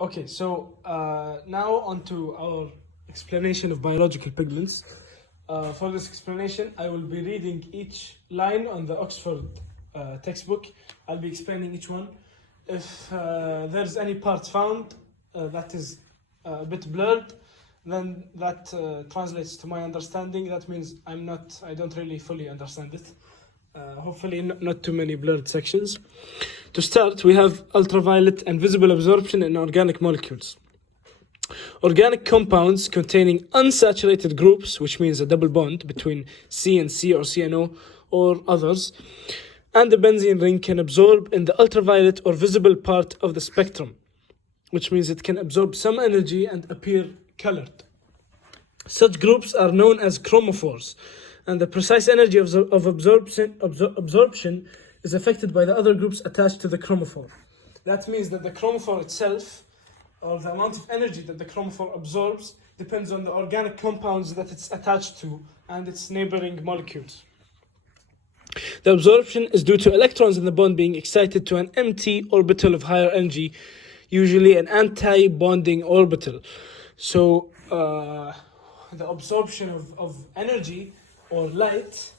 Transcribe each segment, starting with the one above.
Okay, so now on to our explanation of biological pigments. For this explanation, I will be reading each line on the Oxford textbook. I'll be explaining each one. If there's any part found that is a bit blurred, then that translates to my understanding. That means I don't really fully understand it. Hopefully not too many blurred sections. To start, we have ultraviolet and visible absorption in organic molecules. Organic compounds containing unsaturated groups, which means a double bond between C and C or CNO or others, and the benzene ring can absorb in the ultraviolet or visible part of the spectrum, which means it can absorb some energy and appear colored. Such groups are known as chromophores, and the precise energy of absorption is affected by the other groups attached to the chromophore. That means that the chromophore itself, or the amount of energy that the chromophore absorbs, depends on the organic compounds that it's attached to and its neighboring molecules. The absorption is due to electrons in the bond being excited to an empty orbital of higher energy, usually an anti-bonding orbital. So the absorption of energy or light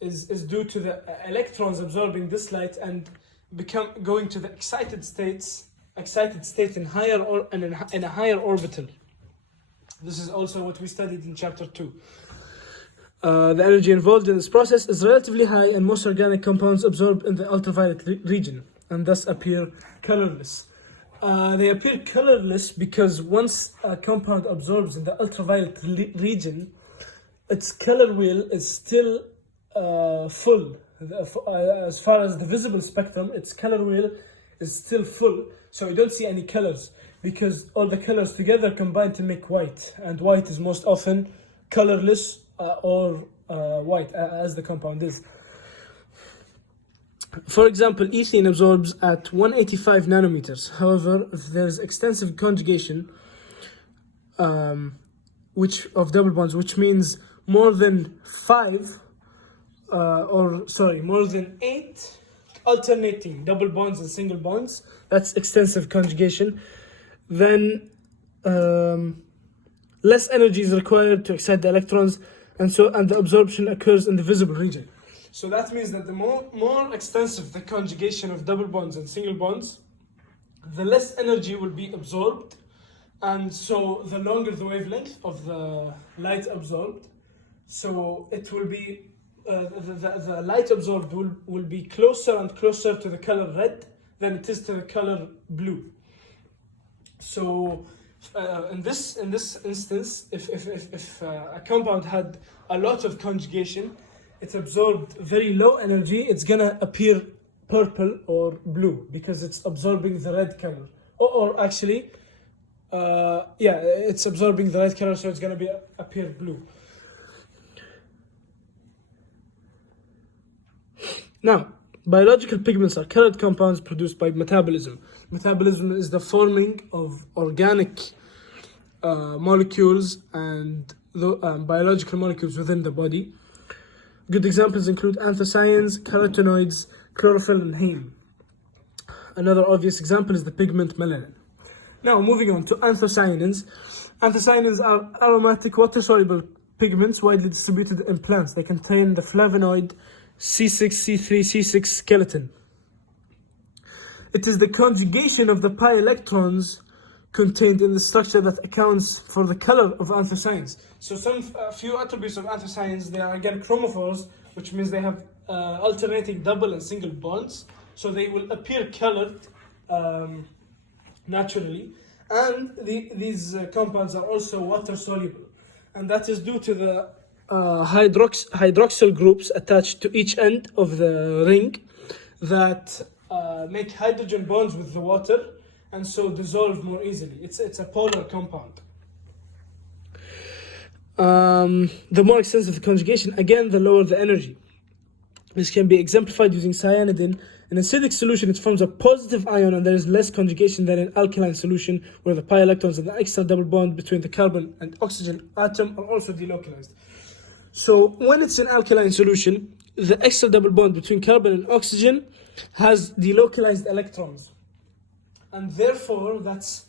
is due to the electrons absorbing this light and going to the excited state in a higher orbital. This is also what we studied in chapter 2. The energy involved in this process is relatively high, and most organic compounds absorb in the ultraviolet region and thus appear colorless. They appear colorless because once a compound absorbs in the ultraviolet region, its color wheel is still full. As far as the visible spectrum, its color wheel is still full, so you don't see any colors because all the colors together combine to make white, and white is most often colorless or white, as the compound is. For example, ethene absorbs at 185 nanometers. However, if there's extensive conjugation of double bonds, which means more than 8 alternating double bonds and single bonds, that's extensive conjugation, then less energy is required to excite the electrons, and the absorption occurs in the visible region. So that means that the more extensive the conjugation of double bonds and single bonds, the less energy will be absorbed, and so the longer the wavelength of the light absorbed, so it will be the light absorbed will be closer and closer to the color red than it is to the color blue. So in this instance, if a compound had a lot of conjugation, it absorbed very low energy, it's gonna appear purple or blue because it's absorbing the red color. It's absorbing the red color, so it's gonna appear blue. Now, biological pigments are colored compounds produced by metabolism. Metabolism is the forming of organic molecules and biological molecules within the body. Good examples include anthocyanins, carotenoids, chlorophyll, and heme. Another obvious example is the pigment melanin. Now, moving on to anthocyanins. Anthocyanins are aromatic, water-soluble pigments widely distributed in plants. They contain the flavonoid C6C3C6 skeleton. It is the conjugation of the pi electrons contained in the structure that accounts for the color of anthocyanins. So a few attributes of anthocyanins, they are again chromophores, which means they have alternating double and single bonds, so they will appear colored naturally. And these compounds are also water soluble, and that is due to the hydroxyl groups attached to each end of the ring that make hydrogen bonds with the water and so dissolve more easily. It's a polar compound. The more extensive the conjugation, again, the lower the energy. This can be exemplified using cyanidin. In acidic solution, it forms a positive ion, and there is less conjugation than in alkaline solution, where the pi electrons and the extra double bond between the carbon and oxygen atom are also delocalized. So when it's in alkaline solution, the extra double bond between carbon and oxygen has delocalized electrons, and therefore that's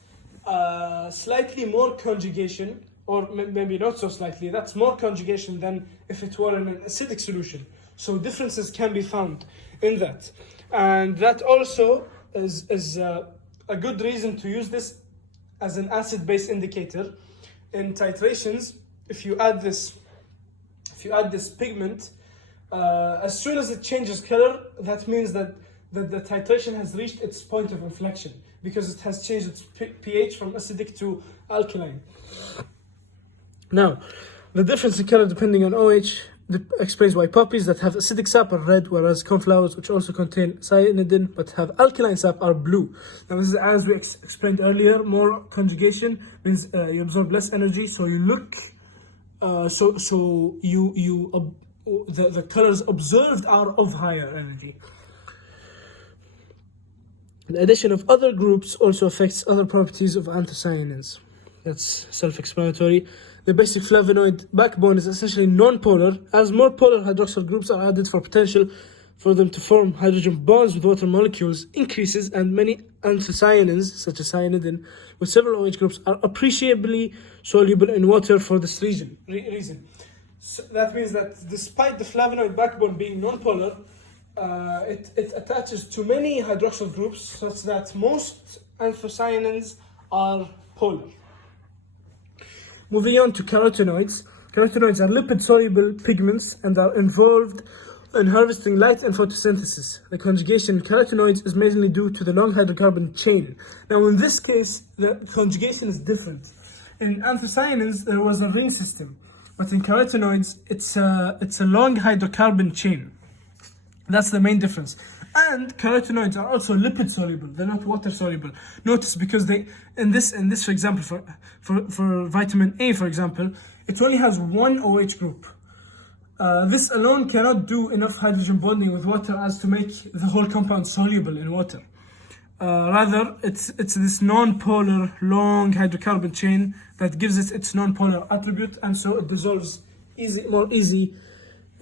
slightly more conjugation, or maybe not so slightly, that's more conjugation than if it were in an acidic solution. So differences can be found in that. And that also is a good reason to use this as an acid-base indicator. In titrations, if you add this pigment, as soon as it changes color, that means that the titration has reached its point of inflection, because it has changed its pH from acidic to alkaline. Now, the difference in color depending on OH explains why poppies that have acidic sap are red, whereas cornflowers, which also contain cyanidin but have alkaline sap, are blue. Now, this is, as we explained earlier, more conjugation means you absorb less energy, so you look, the colors observed are of higher energy. The addition of other groups also affects other properties of anthocyanins. That's self-explanatory. The basic flavonoid backbone is essentially non-polar, as more polar hydroxyl groups are added for potential for them to form hydrogen bonds with water molecules increases, and many anthocyanins, such as cyanidin, with several OH groups, are appreciably soluble in water for this reason. So that means that despite the flavonoid backbone being non-polar, it attaches to many hydroxyl groups, such that most anthocyanins are polar. Moving on to carotenoids. Carotenoids are lipid-soluble pigments and are involved in harvesting light and photosynthesis. The conjugation in carotenoids is mainly due to the long hydrocarbon chain. Now, in this case, the conjugation is different. In anthocyanins, there was a ring system, but in carotenoids, it's a long hydrocarbon chain. That's the main difference. And carotenoids are also lipid soluble. They're not water soluble. Notice, because they in this for example, for vitamin A, for example, it only has one OH group. This alone cannot do enough hydrogen bonding with water as to make the whole compound soluble in water. Rather, it's this non-polar long hydrocarbon chain that gives it its non-polar attribute, and so it dissolves easier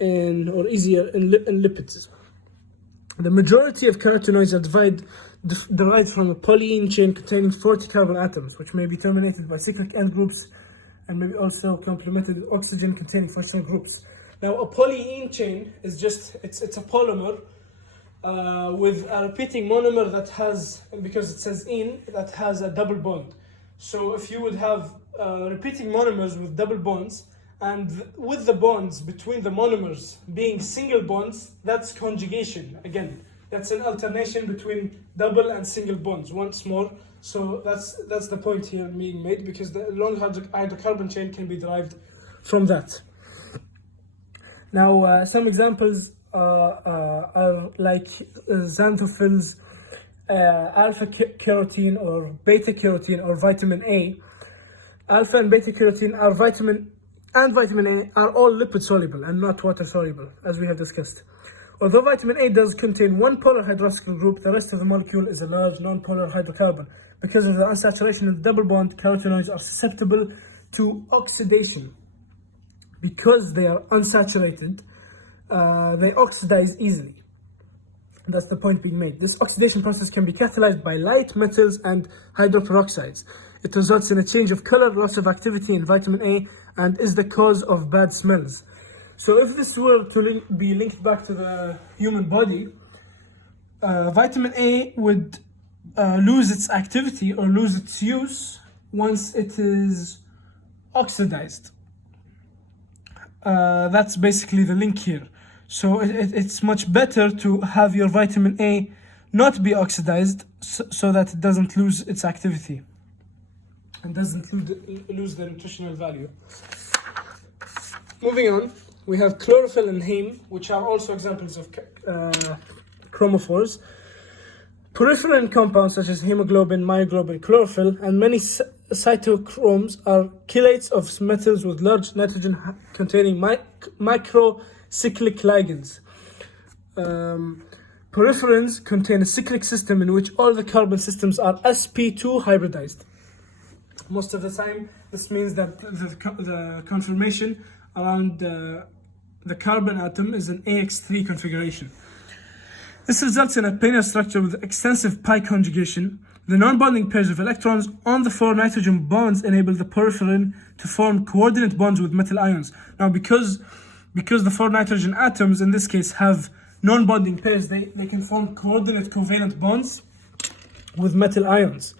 in lipids. The majority of carotenoids are derived from a polyene chain containing 40 carbon atoms, which may be terminated by cyclic end groups and maybe also complemented with oxygen containing functional groups. Now, a polyene chain is it's a polymer with a repeating monomer that has, because it says "ene", that has a double bond. So if you would have repeating monomers with double bonds, and with the bonds between the monomers being single bonds, that's conjugation. Again, that's an alternation between double and single bonds once more. So that's the point here being made, because the long hydrocarbon chain can be derived from that. Now, some examples are like xanthophylls, alpha carotene or beta carotene or vitamin A. Alpha and beta carotene are vitamin A are all lipid soluble and not water soluble, as we have discussed. Although vitamin A does contain one polar hydroxyl group, the rest of the molecule is a large non-polar hydrocarbon. Because of the unsaturation of the double bond, carotenoids are susceptible to oxidation. Because they are unsaturated, they oxidize easily. That's the point being made. This oxidation process can be catalyzed by light metals and hydroperoxides. It results in a change of color, loss of activity in vitamin A, and is the cause of bad smells. So if this were to be linked back to the human body, vitamin A would lose its activity or lose its use once it is oxidized. That's basically the link here. So it's much better to have your vitamin A not be oxidized so that it doesn't lose its activity and doesn't lose the nutritional value. Moving on, we have chlorophyll and heme, which are also examples of chromophores. Peripherin compounds such as hemoglobin, myoglobin, chlorophyll, and many cytochromes are chelates of metals with large nitrogen-containing macrocyclic ligands. Peripherins contain a cyclic system in which all the carbon systems are sp2 hybridized. Most of the time, this means that the conformation around the carbon atom is an AX3 configuration. This results in a planar structure with extensive pi conjugation, The non-bonding pairs of electrons on the 4 nitrogen bonds enable the porphyrin to form coordinate bonds with metal ions. Now, because the 4 nitrogen atoms in this case have non-bonding pairs, they can form coordinate covalent bonds with metal ions.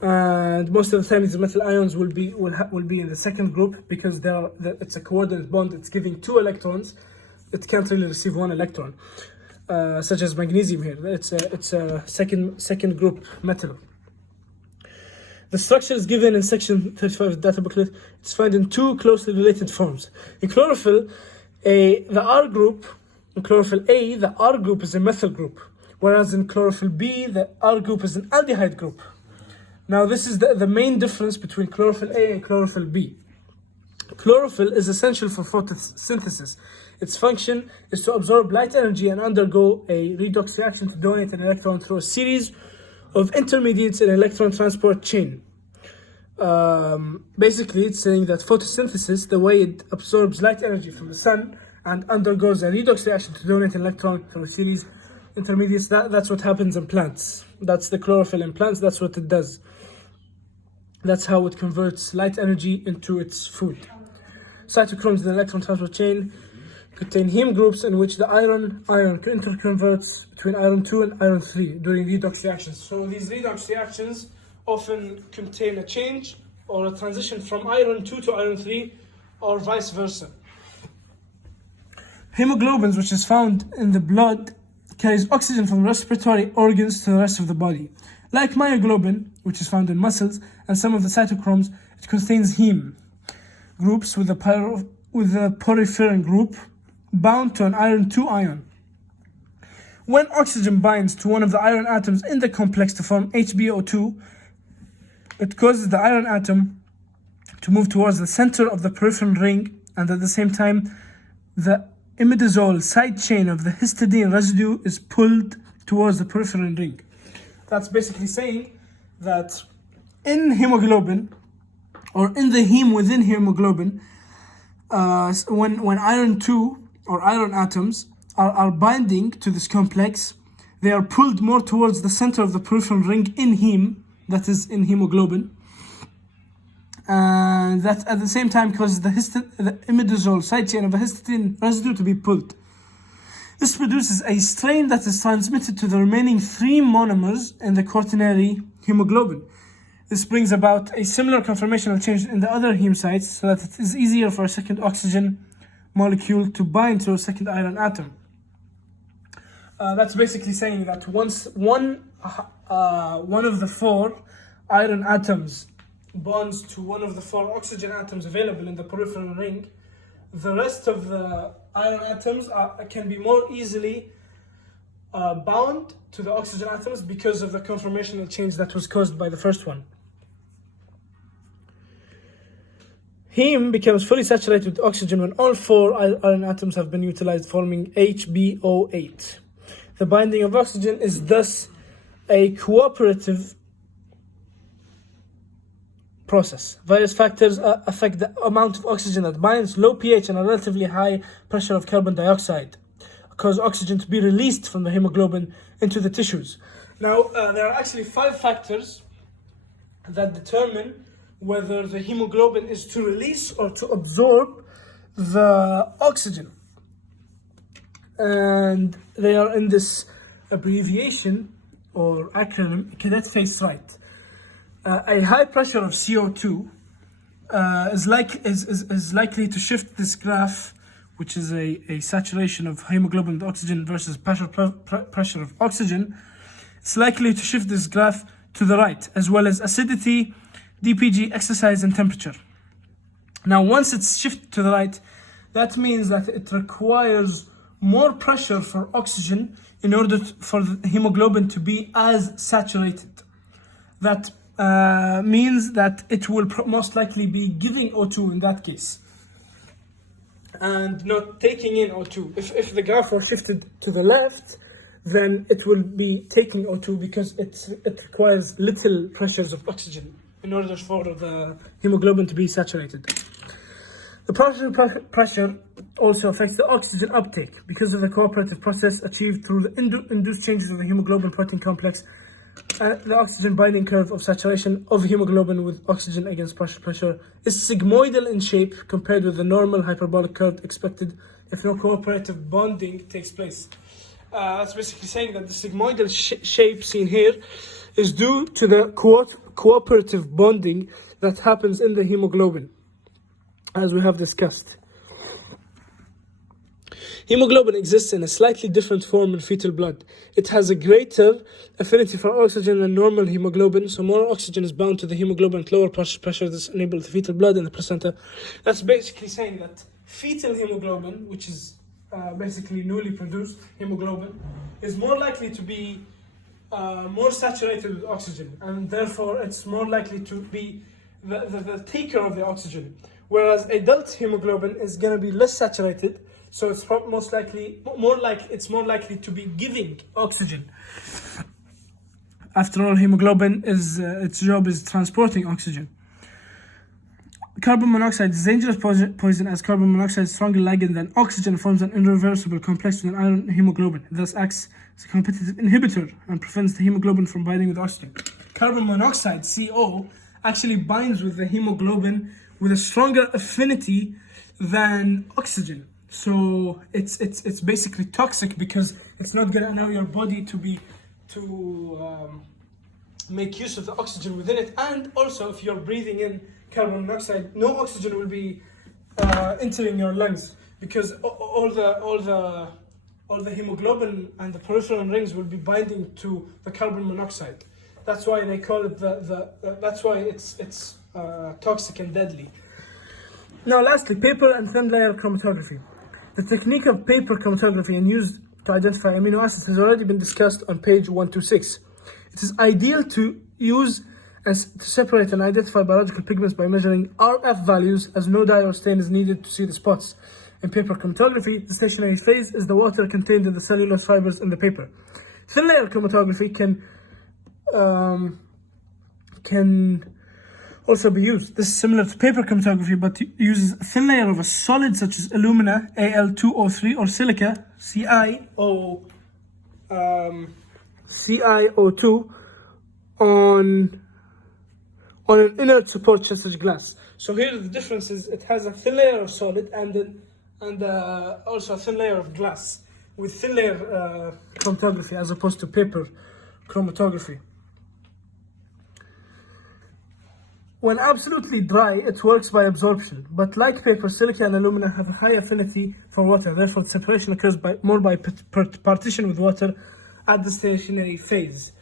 And most of the time, these metal ions will be in the second group because it's a coordinate bond. It's giving 2 electrons. It can't really receive 1 electron, such as magnesium here. It's a second group metal. The structure is given in section 35 of the data booklet. It's found in 2 closely related forms. In chlorophyll, the R group. In chlorophyll A, the R group is a methyl group, whereas in chlorophyll B, the R group is an aldehyde group. Now, this is the main difference between chlorophyll A and chlorophyll B. Chlorophyll is essential for photosynthesis. Its function is to absorb light energy and undergo a redox reaction to donate an electron through a series of intermediates in an electron transport chain. Basically, it's saying that photosynthesis, the way it absorbs light energy from the sun and undergoes a redox reaction to donate an electron through a series intermediates, that's what happens in plants. That's the chlorophyll in plants. That's what it does. That's how it converts light energy into its food. Cytochromes in the electron transport chain contain heme groups in which the iron interconverts between iron 2 and iron 3 during redox reactions. So these redox reactions often contain a change or a transition from iron 2 to iron 3 or vice versa. Hemoglobin, which is found in the blood, carries oxygen from respiratory organs to the rest of the body. Like myoglobin, which is found in muscles, and some of the cytochromes, it contains heme groups with a porphyrin group bound to an iron 2 ion. When oxygen binds to one of the iron atoms in the complex to form HbO2, it causes the iron atom to move towards the center of the porphyrin ring, and at the same time, the imidazole side chain of the histidine residue is pulled towards the porphyrin ring. That's basically saying that in hemoglobin, or in the heme within hemoglobin, when iron 2 or iron atoms are binding to this complex, they are pulled more towards the center of the porphyrin ring in heme, that is in hemoglobin. And that at the same time causes the imidazole side chain of a histidine residue to be pulled. This produces a strain that is transmitted to the remaining 3 monomers in the quaternary hemoglobin. This brings about a similar conformational change in the other heme sites so that it is easier for a second oxygen molecule to bind to a second iron atom. That's basically saying that once one of the 4 iron atoms bonds to one of the 4 oxygen atoms available in the porphyrin ring, the rest of the iron atoms can be more easily bound to the oxygen atoms because of the conformational change that was caused by the first one. Heme becomes fully saturated with oxygen when all 4 iron atoms have been utilized, forming HbO8. The binding of oxygen is thus a cooperative process. Various factors affect the amount of oxygen that binds. Low pH and a relatively high pressure of carbon dioxide cause oxygen to be released from the hemoglobin into the tissues. Now, there are actually 5 factors that determine whether the hemoglobin is to release or to absorb the oxygen. And they are in this abbreviation or acronym, cadet face right. A high pressure of CO2 is likely to shift this graph, which is a saturation of hemoglobin with oxygen versus pressure of oxygen. It's likely to shift this graph to the right, as well as acidity, DPG, exercise, and temperature. Now, once it's shifted to the right, that means that it requires more pressure for oxygen in order for the hemoglobin to be as saturated. That means that it will most likely be giving O2 in that case and not taking in O2. If the graph was shifted to the left, then it will be taking O2 because it requires little pressures of oxygen in order for the hemoglobin to be saturated. The pressure also affects the oxygen uptake because of the cooperative process achieved through the induced changes of the hemoglobin protein complex The oxygen binding curve of saturation of hemoglobin with oxygen against partial pressure is sigmoidal in shape compared with the normal hyperbolic curve expected if no cooperative bonding takes place. That's basically saying that the sigmoidal shape seen here is due to the cooperative bonding that happens in the hemoglobin, as we have discussed. Hemoglobin exists in a slightly different form in fetal blood. It has a greater affinity for oxygen than normal hemoglobin, so more oxygen is bound to the hemoglobin at lower partial pressure. This enables the fetal blood in the placenta. That's basically saying that fetal hemoglobin, which is basically newly produced hemoglobin, is more likely to be more saturated with oxygen, and therefore it's more likely to be the taker of the oxygen. Whereas adult hemoglobin is going to be less saturated, so it's more likely to be giving oxygen. After all, hemoglobin its job is transporting oxygen. Carbon monoxide is dangerous poison as carbon monoxide is stronger ligand than oxygen, forms an irreversible complex with an iron hemoglobin. It thus acts as a competitive inhibitor and prevents the hemoglobin from binding with oxygen. Carbon monoxide, CO, actually binds with the hemoglobin with a stronger affinity than oxygen. So it's basically toxic because it's not going to allow your body to make use of the oxygen within it. And also, if you're breathing in carbon monoxide, no oxygen will be entering your lungs because all the hemoglobin and the peripheral rings will be binding to the carbon monoxide. That's why they call it that's why it's toxic and deadly. Now, lastly, paper and thin layer chromatography. The technique of paper chromatography and used to identify amino acids has already been discussed on page 126. It is ideal to use to separate and identify biological pigments by measuring RF values, as no dye or stain is needed to see the spots. In paper chromatography, the stationary phase is the water contained in the cellulose fibers in the paper. Thin layer chromatography can also be used. This is similar to paper chromatography, but uses a thin layer of a solid such as alumina, Al2O3, or silica, CiO2, on an inert support such as glass. So here the difference is it has a thin layer of solid and also a thin layer of glass with thin layer chromatography as opposed to paper chromatography. When absolutely dry, it works by absorption, but like paper, silica and alumina have a high affinity for water. Therefore, the separation occurs more by partition with water at the stationary phase.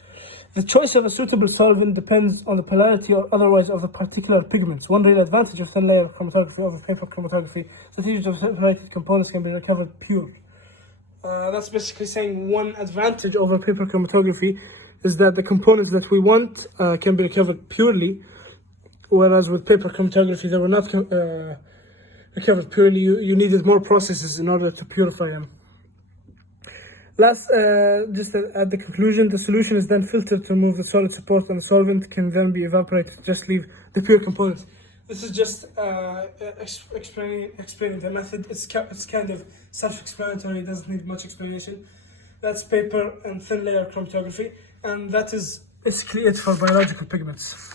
The choice of a suitable solvent depends on the polarity or otherwise of the particular pigments. One real advantage of thin layer chromatography over paper chromatography is that each of the separated components can be recovered pure. That's basically saying one advantage over paper chromatography is that the components that we want can be recovered purely, whereas with paper chromatography they were not recovered purely. You needed more processes in order to purify them. Just at the conclusion, the solution is then filtered to remove the solid support, and the solvent can then be evaporated to just leave the pure components. This is just explaining the method. It's kind of self-explanatory, it doesn't need much explanation. That's paper and thin layer chromatography, and that is basically it for biological pigments.